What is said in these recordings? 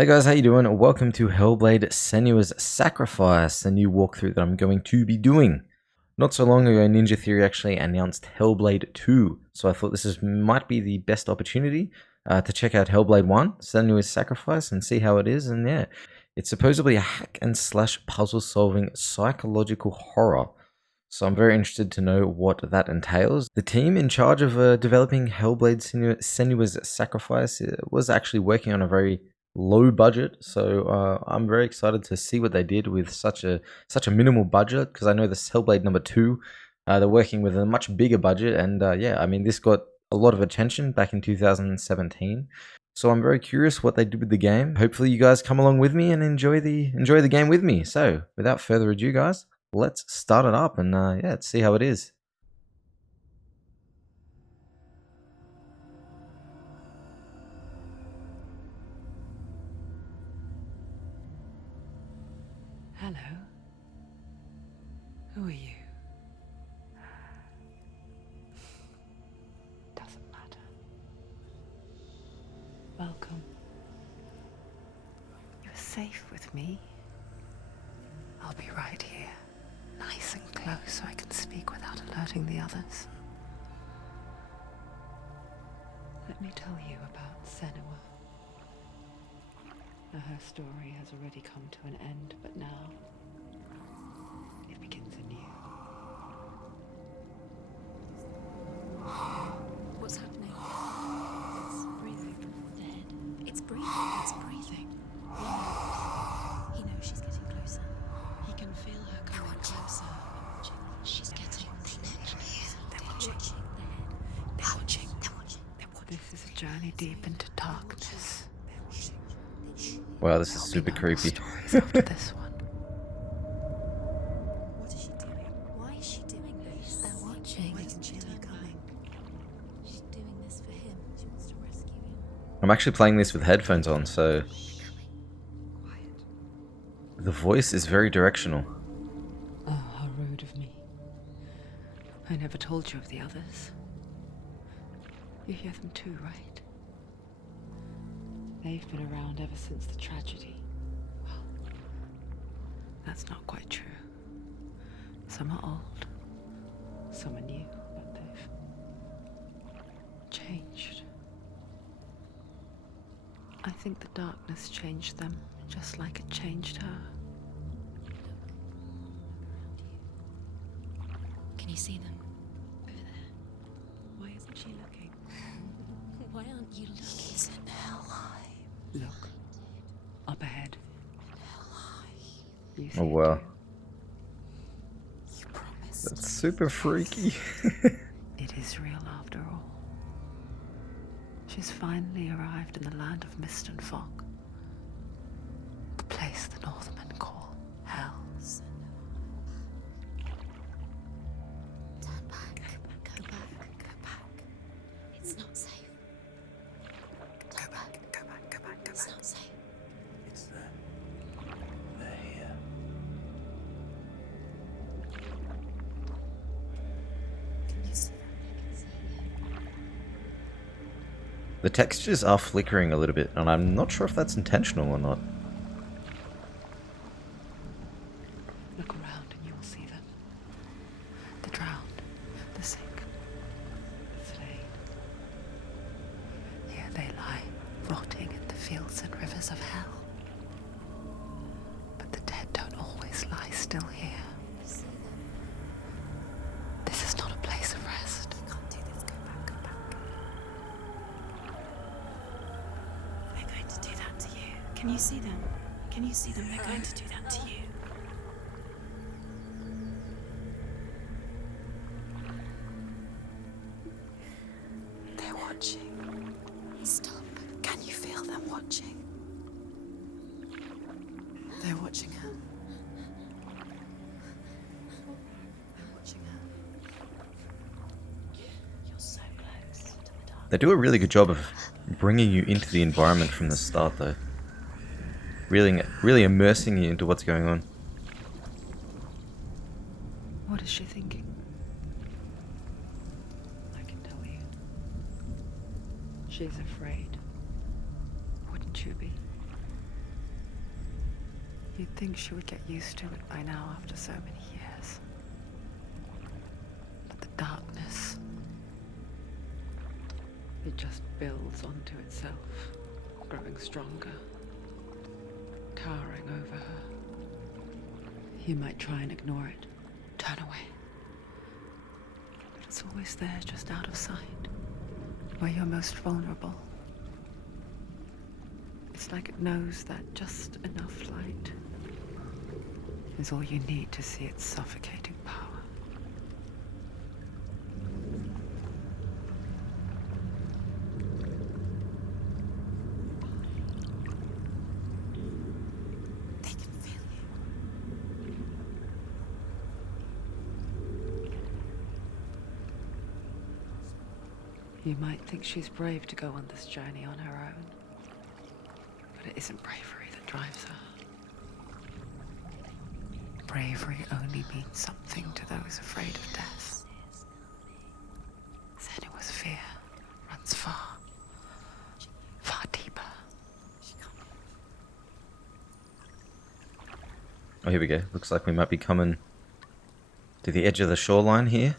Hey guys, how you doing? Welcome to Hellblade Senua's Sacrifice, a new walkthrough that I'm going to be doing. Not so long ago, Ninja Theory actually announced Hellblade 2, so I thought might be the best opportunity to check out Hellblade 1, Senua's Sacrifice, and see how it is. And yeah, it's supposedly a hack and slash puzzle solving psychological horror. So I'm very interested to know what that entails. The team in charge of developing Hellblade Senua's Sacrifice was actually working on a very low budget, so I'm very excited to see what they did with such a minimal budget, because I know this Hellblade number 2, they're working with a much bigger budget, and yeah, I mean, this got a lot of attention back in 2017. So I'm very curious what they did with the game. Hopefully you guys come along with me and enjoy the game with me. So without further ado, guys, let's start it up and yeah, let's see how it is. Hello. Who are you? Doesn't matter. Welcome. You're safe with me. I'll be right here, nice and close so I can speak without alerting the others. Let me tell you about Senua. Her story has already come to an end, but now it begins anew. What's happening? It's breathing. Dead. It's breathing. It's breathing. He knows she's getting closer. He can feel her coming closer. She's getting closer. They're watching. They're watching. They're watching. This is a journey deep into darkness. Wow, this is super creepy. After this one. What is she doing? Why is she doing this? They're watching. Why doesn't she feel her coming? She's doing this for him. She wants to rescue him. I'm actually playing this with headphones on, so the voice is very directional. Oh, how rude of me. I never told you of the others. You hear them too, right? They've been around ever since the tragedy. Well, that's not quite true. Some are old, some are new, but they've changed. I think the darkness changed them, just like it changed her. Can you see them? Over there. Why isn't she looking? Why aren't you looking? He's in hell high. Look, up ahead. You see Oh wow, You promised. that's super freaky. it is real after all. She's finally arrived in the land of mist and fog. The place the Northmen call hell. Turn back. Go back. Go back. It's not safe. Go back. Go back. Go back. Go back. It's not safe. It's them. They're here. Can you see that? The textures are flickering a little bit, and I'm not sure if that's intentional or not. Look around and you will see them. The drowned, the sick, the slain. Here they lie, rotting in the fields and rivers of hell. But the dead don't always lie still here. See them? This is not a place of rest. You can't do this. Go back. Go back. They're going to do that to you. Can you see them? Can you see them? They're going to do that to you. They're watching. Stop. Can you feel them watching? They're watching her. They're watching her. You're so close to the dark. They do a really good job of bringing you into the environment from the start, though. Really immersing you into what's going on. What is she thinking? I can tell you. She's afraid. Wouldn't you be? You'd think she would get used to it by now after so many years. But the darkness, it just builds onto itself, growing stronger, towering over her. You might try and ignore it, turn away. But it's always there, just out of sight, where you're most vulnerable. It's like it knows that just enough light is all you need to see its suffocating power. They can feel you. You might think she's brave to go on this journey on her own, but it isn't bravery that drives her. Bravery only means something to those afraid of death. Senua's fear runs far, far deeper. Oh, here we go. Looks like we might be coming to the edge of the shoreline here.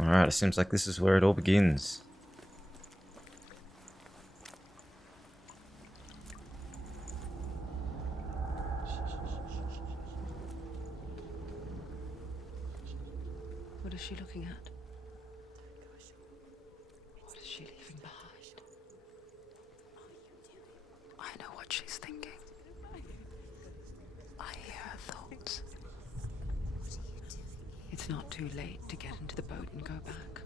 Alright, it seems like this is where it all begins. What is she looking at? What is she leaving behind? I know what she's thinking. I hear her thoughts. It's not too late to get into the boat and go back.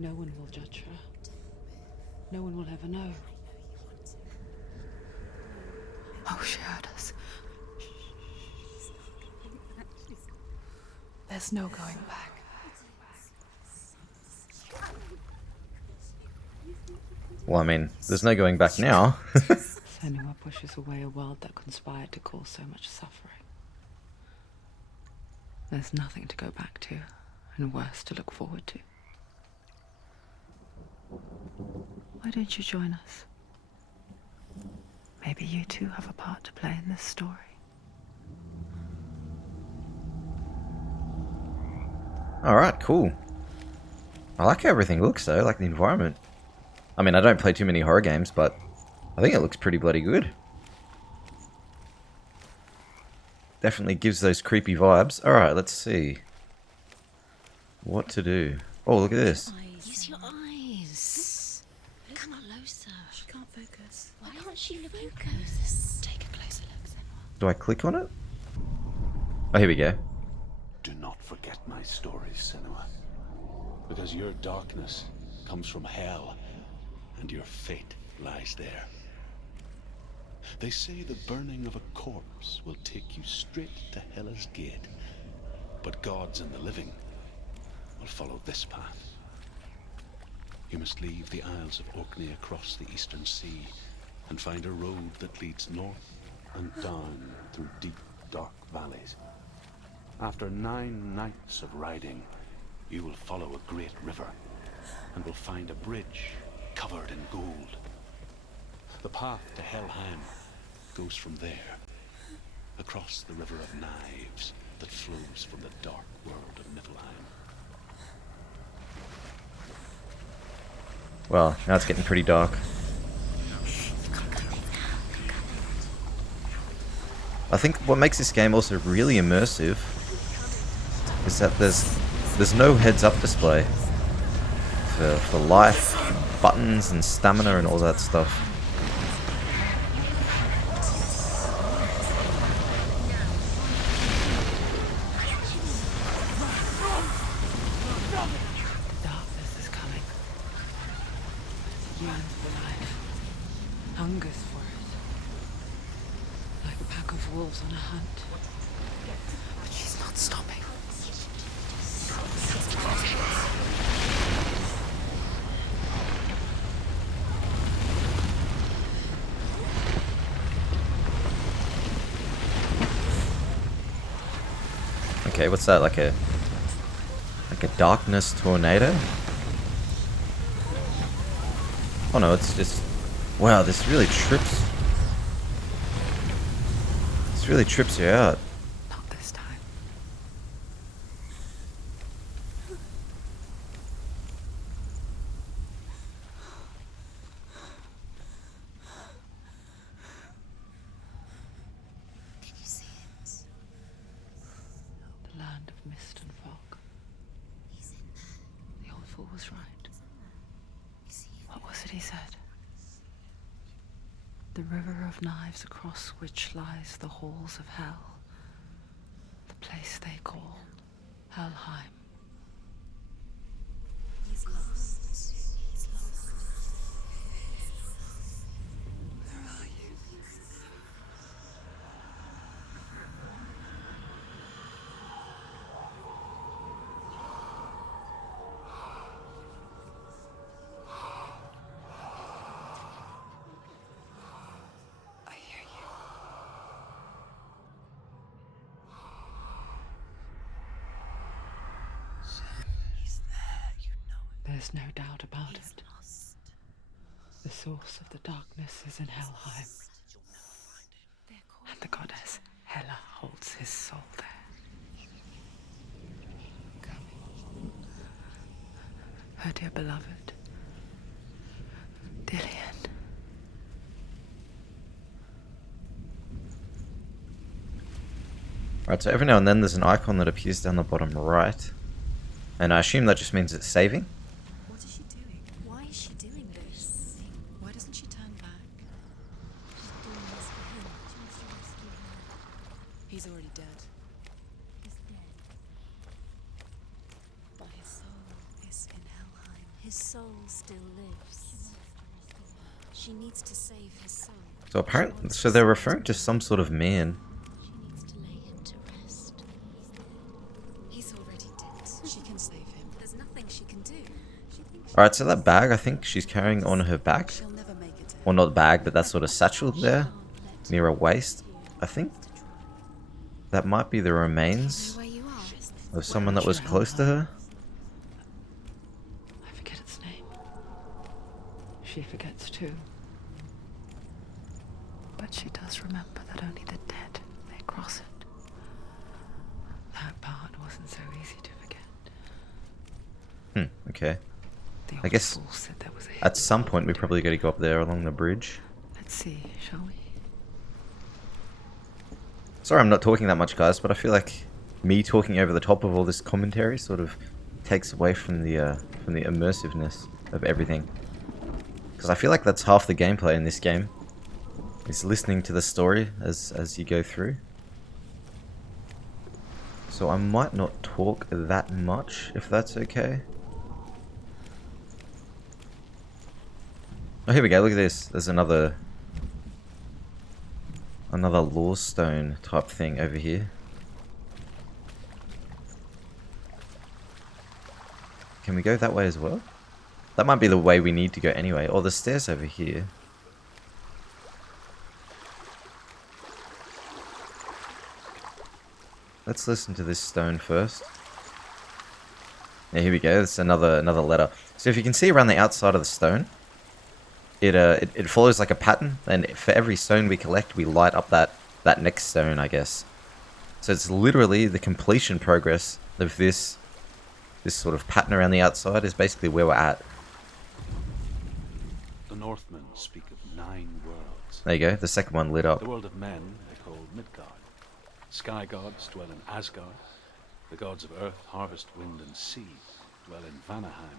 No one will judge her. No one will ever know. Oh, she heard us. There's no going back. Well, I mean, there's no going back now. Senua pushes away a world that conspired to cause so much suffering. There's nothing to go back to, and worse to look forward to. Why don't you join us? Maybe you too have a part to play in this story. Alright, cool. I like how everything looks though, like the environment. I mean, I don't play too many horror games, but I think it looks pretty bloody good. Definitely gives those creepy vibes. Alright, let's see what to do. Oh, look at this. Use your eyes. Come closer. She can't focus. Why can't she focus? Take a closer look, Senua. Do I click on it? Oh, here we go. Do not forget my stories, Senua. Because your darkness comes from hell, and your fate lies there. They say the burning of a corpse will take you straight to Hela's gate, but gods and the living will follow this path. You must leave the Isles of Orkney across the eastern sea and find a road that leads north and down through deep, dark valleys. After 9 nights of riding, you will follow a great river and will find a bridge covered in gold. The path to Helheim goes from there, across the river of knives that flows from the dark world of Niflheim. Well, now it's getting pretty dark. I think what makes this game also really immersive is that there's no heads-up display for life, buttons and stamina and all that stuff. Darkness is coming. It yearns for life, hungers for it, like a pack of wolves on a hunt. But she's not stopping. Okay, what's that? Like a darkness tornado? Oh no, it's just... Wow, this really trips... This really trips you out. Not this time. Can you see it? The land of mist and fog. He's in there. The old fool was right. You see it? What was it he said? The river of knives across which lies the halls of hell. The place they call Helheim. He's lost. He's lost. Where are you? I hear you. He's there, you know it. There's no doubt about He's it. lost. The source of the darkness is in Helheim, They're calling and the goddess Hela holds his soul there. Coming. Her dear beloved, Dillian. Right, so every now and then there's an icon that appears down the bottom right. And I assume that just means it's saving. What is she doing? Why is she doing this? Why doesn't she turn back? She's doing this for him. She wants to rescue him. He's already dead. He's dead. But his soul is in Helheim. His soul still lives. She needs to save his soul. So apparently, so they're referring to some sort of man. She needs to lay him to rest. He's already dead. She can save him. There's nothing she can do. She thinks Alright, so that bag I think she's carrying on her back. she'll never make it to Well, not bag, but that sort of satchel there, near her waist. I think that might be the remains where you are. of someone that was close to her. I forget its name. She forgets too. But she does remember that only the dead may cross it. That part wasn't so easy to forget. Okay. The I old guess fool said there was a at hidden some point we door. probably got to go up there along the bridge. Let's see, shall we? Sorry I'm not talking that much, guys, but I feel like me talking over the top of all this commentary sort of takes away from the immersiveness of everything. Because I feel like that's half the gameplay in this game, is listening to the story as you go through. So I might not talk that much, if that's okay. Oh, here we go, look at this. There's another Lorestone type thing over here. Can we go that way as well? That might be the way we need to go anyway. Or the stairs over here. Let's listen to this stone first. Yeah, here we go. It's another letter. So if you can see around the outside of the stone, it follows like a pattern, and for every stone we collect, we light up that next stone, I guess. So it's literally the completion progress of this sort of pattern around the outside is basically where we're at. The Northmen speak of 9 worlds. There you go. The second one lit up. The world of men they call Midgard. Sky gods dwell in Asgard. The gods of earth, harvest, wind, and sea dwell in Vanaheim.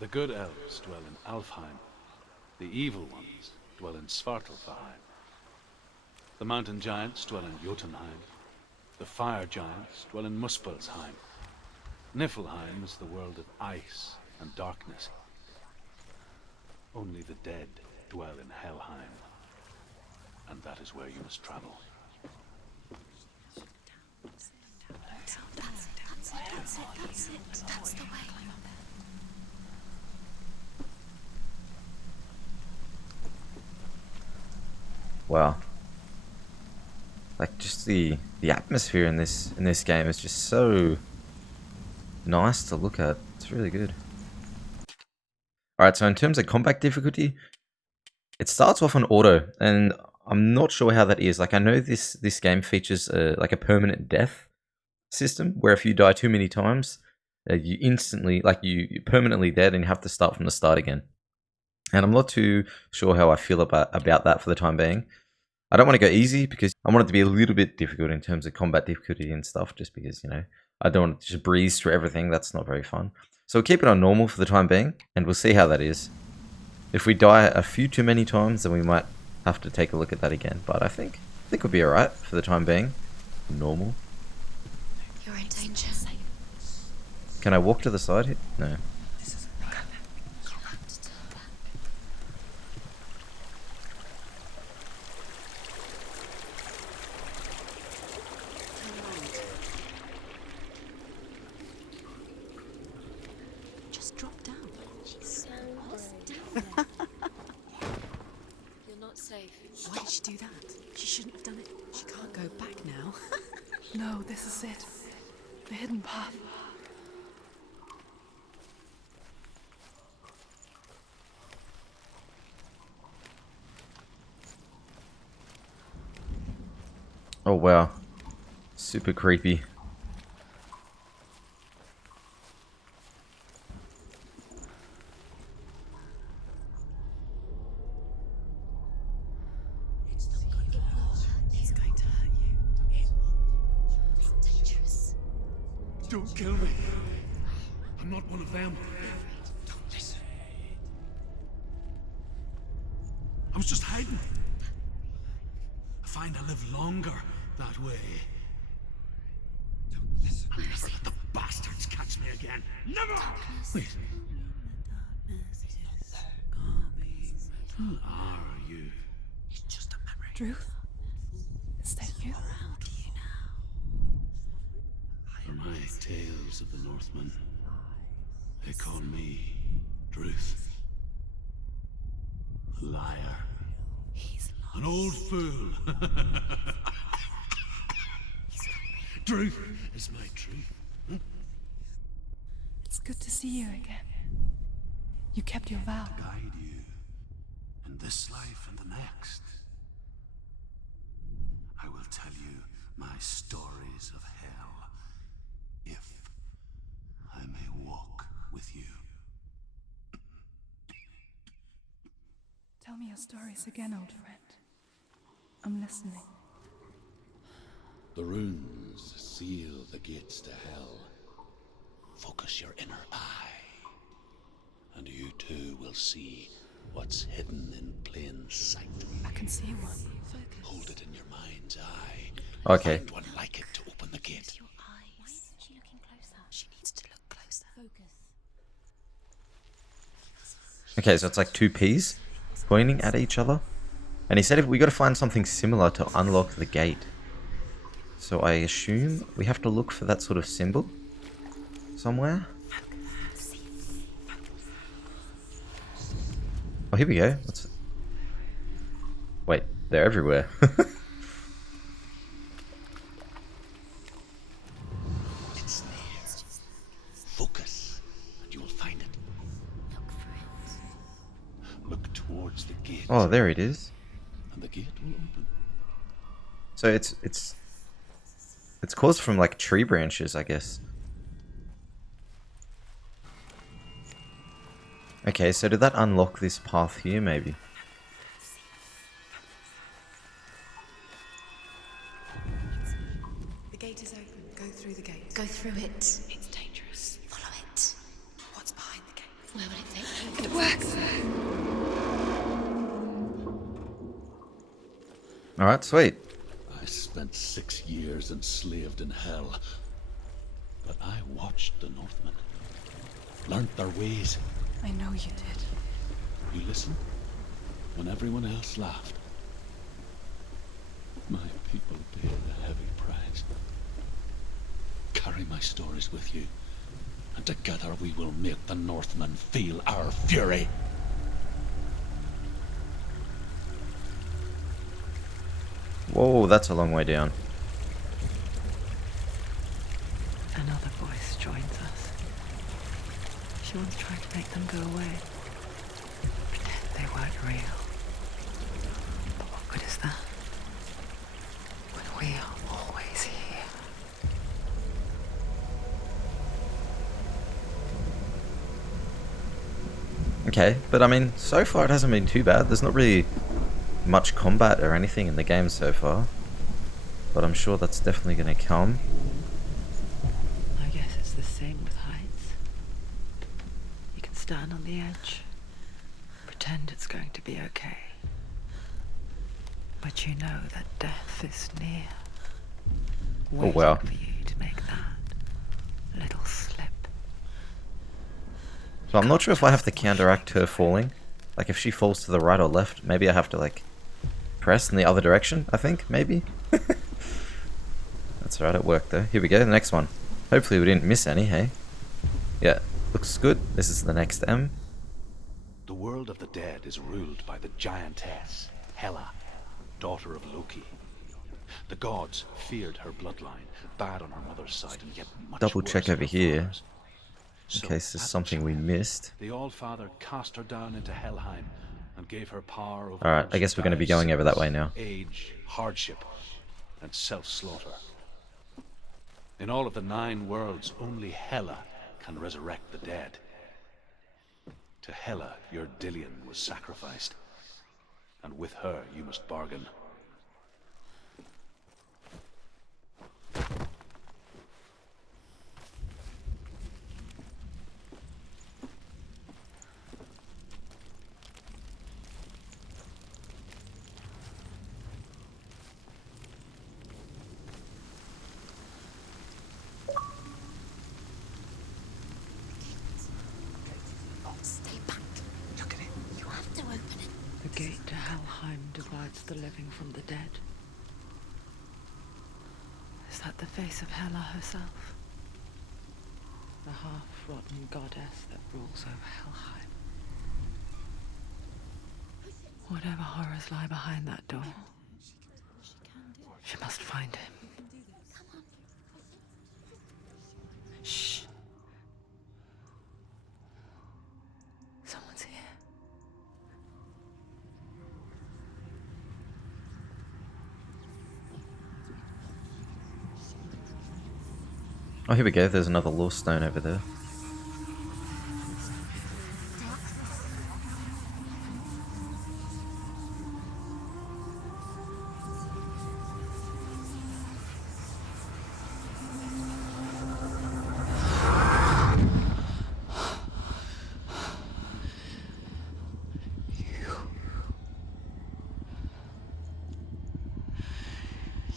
The good elves dwell in Alfheim. The evil ones dwell in Svartalfheim. The mountain giants dwell in Jotunheim. The fire giants dwell in Muspelheim. Niflheim is the world of ice and darkness. Only the dead dwell in Helheim. And that is where you must travel. That's the way. Wow. Like just the atmosphere in this game is just so nice to look at. It's really good. Alright, so in terms of combat difficulty, it starts off on auto, and I'm not sure how that is. Like, I know this game features like a permanent death system, where if you die too many times, you instantly, like, you're permanently dead and you have to start from the start again. And I'm not too sure how I feel about that for the time being. I don't want to go easy because I want it to be a little bit difficult in terms of combat difficulty and stuff, just because, you know, I don't want to just breeze through everything. That's not very fun. So we'll keep it on normal for the time being, and we'll see how that is. If we die a few too many times, then we might have to take a look at that again. But I think we'll be alright for the time being. Normal. You're in danger. Can I walk to the side here? No. You have to turn back. Just drop down. She's so down there. You're not safe. Why did she do that? She shouldn't have done it. She can't go back now. No, this is it. The hidden path. Oh wow. Super creepy. He's going to hurt you. It's dangerous. Don't kill me. I'm not one of them. Don't listen. I was just hiding. I find I live longer that way. Don't listen. I'll never let the bastards catch me again. Never! Wait. Who are you? It's just a memory. Truth? Is that you? For my tales of the Northmen, they call me Druth. A liar. He's lost. An old fool. Druth is my truth. It's good to see you again. You kept your vow. Guide you in this life and the next. I will tell you my stories of hell, if I may walk with you. Tell me your stories again, old friend. I'm listening. The runes seal the gates to hell. Focus your inner eye, and you too will see what's hidden in plain sight. I can see one. Hold it in your mind's eye. Okay. Find one like it to open the gate. Your eyes. Why isn't she looking closer? She needs to look closer. Focus. Okay, so it's like two peas pointing at each other. And he said if we got to find something similar to unlock the gate. So I assume we have to look for that sort of symbol somewhere. Oh, here we go. What's it? Wait, they're everywhere. It's there. Focus, and you will find it. Look for it. Look towards the gate, Oh, there it is. and the gate will open. So it's caused from like tree branches, I guess. Okay, so did that unlock this path here, maybe? The gate is open. Go through the gate. Go through it. It's dangerous. Follow it. What's behind the gate? Where will it take you? It works. Alright, sweet. I spent 6 years enslaved in hell, but I watched the Northmen, learnt their ways. I know you did. You listened when everyone else laughed. My people paid a heavy price. Carry my stories with you, and together we will make the Northmen feel our fury. Whoa, that's a long way down. Another voice joins us. She once tried to make them go away. Pretend they weren't real. But what good is that? When we are always here. Okay, but I mean, so far it hasn't been too bad. There's not really much combat or anything in the game so far. But I'm sure that's definitely going to come. I guess it's the same with heights. You can stand on the edge, pretend it's going to be okay. But you know that death is near. Waiting wow. for you to make that little slip. So I'm not sure if I have to counteract her falling. Like if she falls to the right or left, maybe I have to like press in the other direction, I think, maybe? That's alright, it worked though. Here we go, the next one. Hopefully we didn't miss any, hey? Yeah, looks good. This is the next M. The world of the dead is ruled by the giantess, Hela, daughter of Loki. The gods feared her bloodline, bad on her mother's side, and yet much Double worse check on over her here, father's. in So, case there's as a something we child, missed. the All-Father cast her down into Helheim and gave her power over Alright, those I guess who we're going to die be going over that sickness, way now. age, hardship, and self-slaughter. In all of the 9 worlds, only Hela can resurrect the dead. To Hela, your Dillion was sacrificed, and with her you must bargain. Stay back. Look at it. You have to open it. The gate to Helheim divides the living from the dead. Is that the face of Hela herself? The half-rotten goddess that rules over Helheim. Whatever horrors lie behind that door, she must find him. Shh. Someone's here. Oh, here we go, there's another Lorestone over there.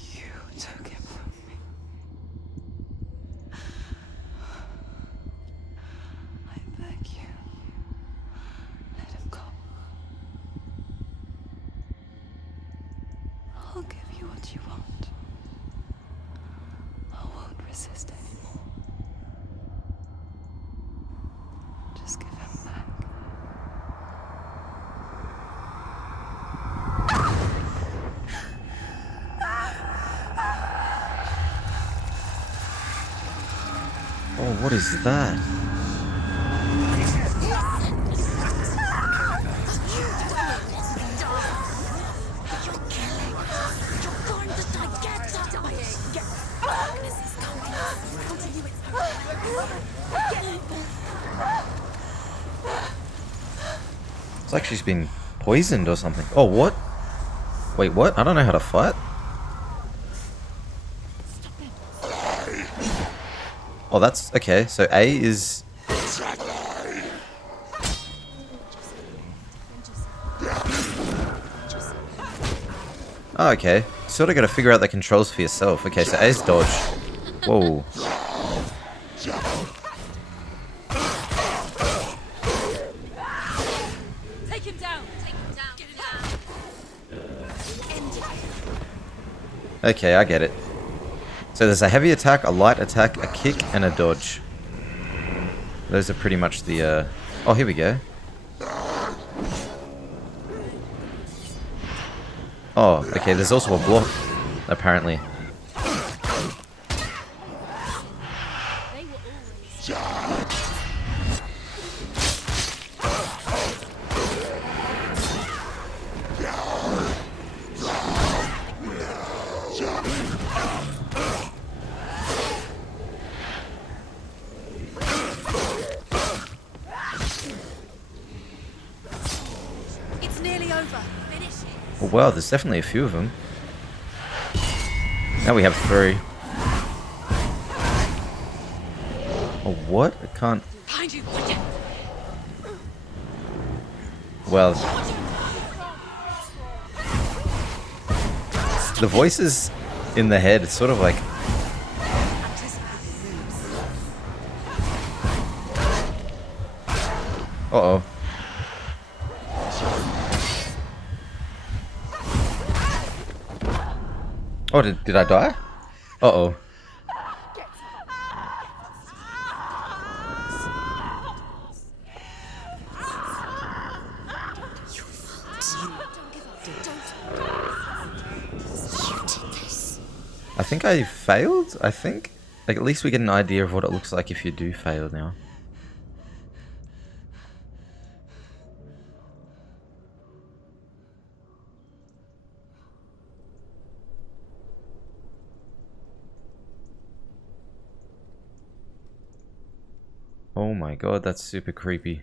You took him from me. I beg you, let him go. I'll give you what you want. I won't resist anymore. Just give him back. Oh, what is that? You're killing. You're going to die. Get dying. Darkness is coming. I'll tell you It's like she's been poisoned or something. Oh, what? Wait, what? I don't know how to fight. Oh, that's... okay, so A is... oh, okay. Sort of got to figure out the controls for yourself. Okay, so A is dodge. Whoa. Take him down. Take him down. Get him down. End it. Okay, I get it. So there's a heavy attack, a light attack, a kick, and a dodge. Those are pretty much the, oh, here we go. Oh, okay, there's also a block. apparently. They were always. It's nearly over. Finish it. Oh, wow, there's definitely a few of them. Now we have 3. Oh, what? I can't... Behind you. Watch it. Well... The voices in the head, it's sort of like... Uh-oh. Oh, did I die? Uh-oh. I think I failed, I think. Like, at least we get an idea of what it looks like if you do fail now. Oh my god, that's super creepy.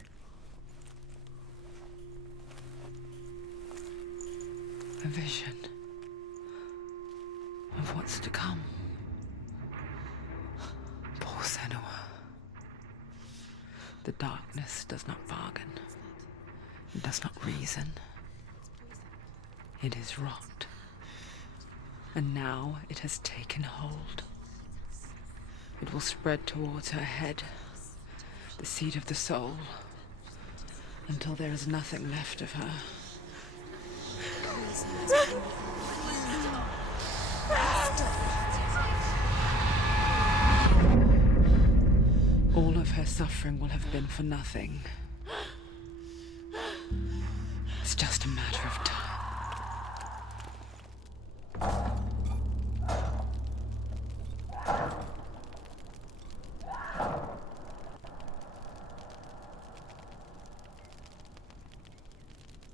A vision of what's to come. Poor Senua. The darkness does not bargain. It does not reason. It is rot. And now it has taken hold. It will spread towards her head, the seat of the soul, until there is nothing left of her. All of her suffering will have been for nothing. It's just a matter of time.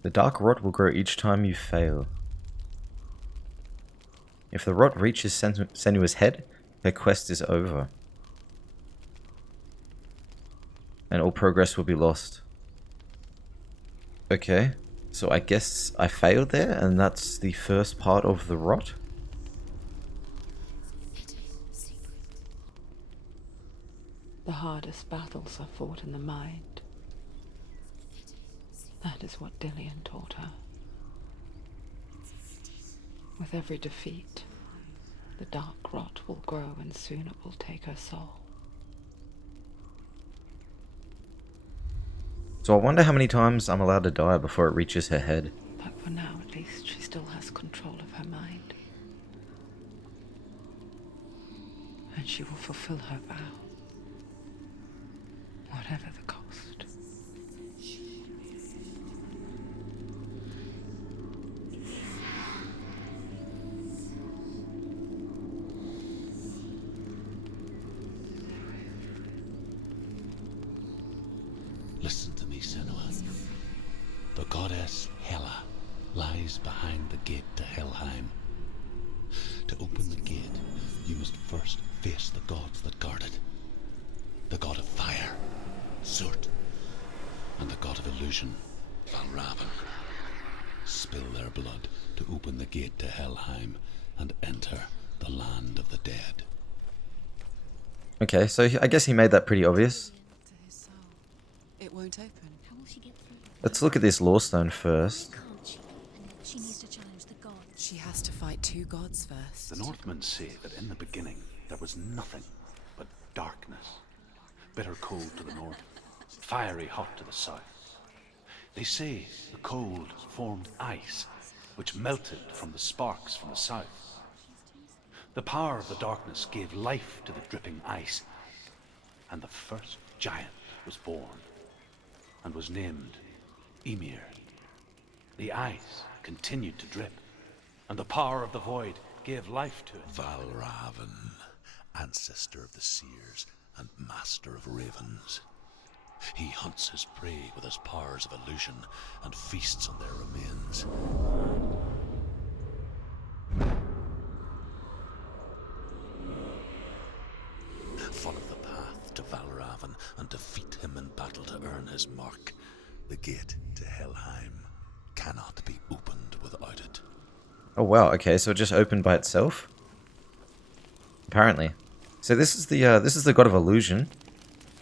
The dark rot will grow each time you fail. If the rot reaches Senua's head, her quest is over. And all progress will be lost. Okay, so I guess I failed there, and that's the first part of the rot. The hardest battles are fought in the mind. That is what Dillian taught her. With every defeat, the dark rot will grow and soon it will take her soul. So I wonder how many times I'm allowed to die before it reaches her head. But for now, at least, she still has control of her mind. And she will fulfill her vow. Whatever the cost. Listen to me, Senua. The goddess Hela lies behind the gate to Helheim. To open the gate, you must first face the gods that guard it. The god of fire, Surt, and the god of illusion, Valravan. Spill their blood to open the gate to Helheim and enter the land of the dead. Okay, so I guess he made that pretty obvious. It won't open. How will she get through? Let's look at this Lorestone first. Can't she? And she needs to challenge the gods. She has to fight 2 gods first. The Northmen say that in the beginning there was nothing but darkness. Bitter cold to the north, fiery hot to the south. They say the cold formed ice, which melted from the sparks from the south. The power of the darkness gave life to the dripping ice, and the first giant was born, and was named Ymir. The ice continued to drip, and the power of the void gave life to it. Valravan, ancestor of the seers and master of ravens. He hunts his prey with his powers of illusion and feasts on their remains. Follow the path to Valravan and defeat him in battle to earn his mark. The gate to Helheim cannot be opened without it. Oh wow, okay, so it just opened by itself? Apparently. So this is the god of illusion,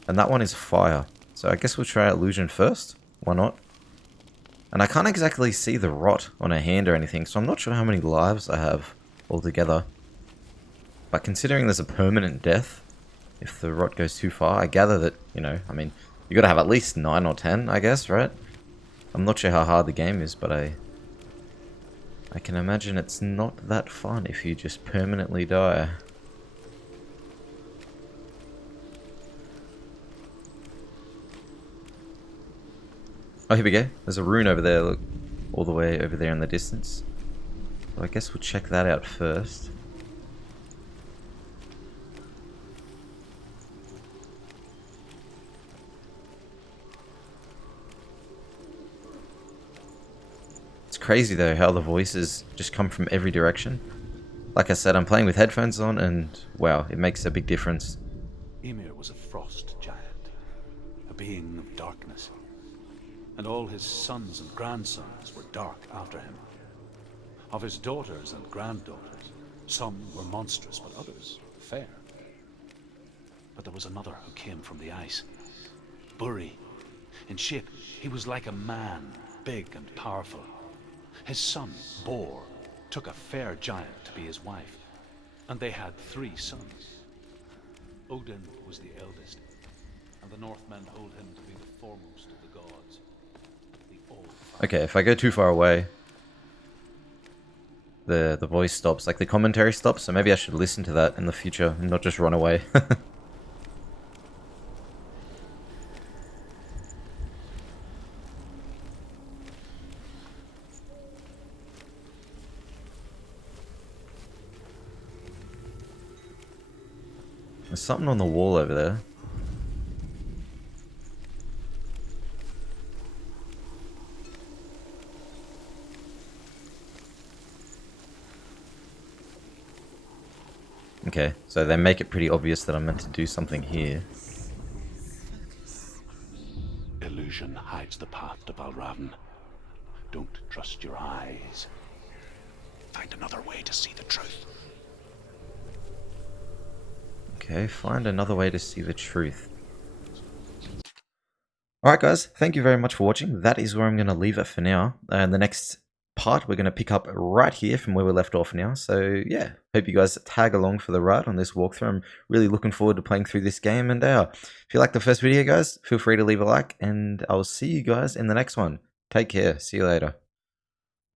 and that one is fire. So I guess we'll try illusion first. Why not? And I can't exactly see the rot on her hand or anything, so I'm not sure how many lives I have altogether. But considering there's a permanent death, if the rot goes too far, I gather that, you know, I mean, you gotta have at least 9 or 10, I guess, right? I'm not sure how hard the game is, but I can imagine it's not that fun if you just permanently die. Oh, here we go. There's a rune over there, look. All the way over there in the distance. So I guess we'll check that out first. It's crazy though how the voices just come from every direction. Like I said, I'm playing with headphones on and wow, it makes a big difference. Ymir was a frost giant, a being of darkness. And all his sons and grandsons were dark after him. Of his daughters and granddaughters, some were monstrous, but others fair. But there was another who came from the ice. Buri. In shape, he was like a man, big and powerful. His son, Bor, took a fair giant to be his wife, and they had 3 sons. Odin was the eldest, and the Northmen hold him to be the foremost of the gods. Okay, if I go too far away, the voice stops, like the commentary stops, so maybe I should listen to that in the future and not just run away. There's something on the wall over there. Okay, so they make it pretty obvious that I'm meant to do something here. Illusion hides the path to Valravan. Don't trust your eyes. Find another way to see the truth. Okay, find another way to see the truth. Alright guys, thank you very much for watching. That is where I'm going to leave it for now. And the next part we're going to pick up right here from where we left off now. So yeah, hope you guys tag along for the ride on this walkthrough. I'm really looking forward to playing through this game. And if you liked the first video guys, feel free to leave a like. And I'll see you guys in the next one. Take care. See you later.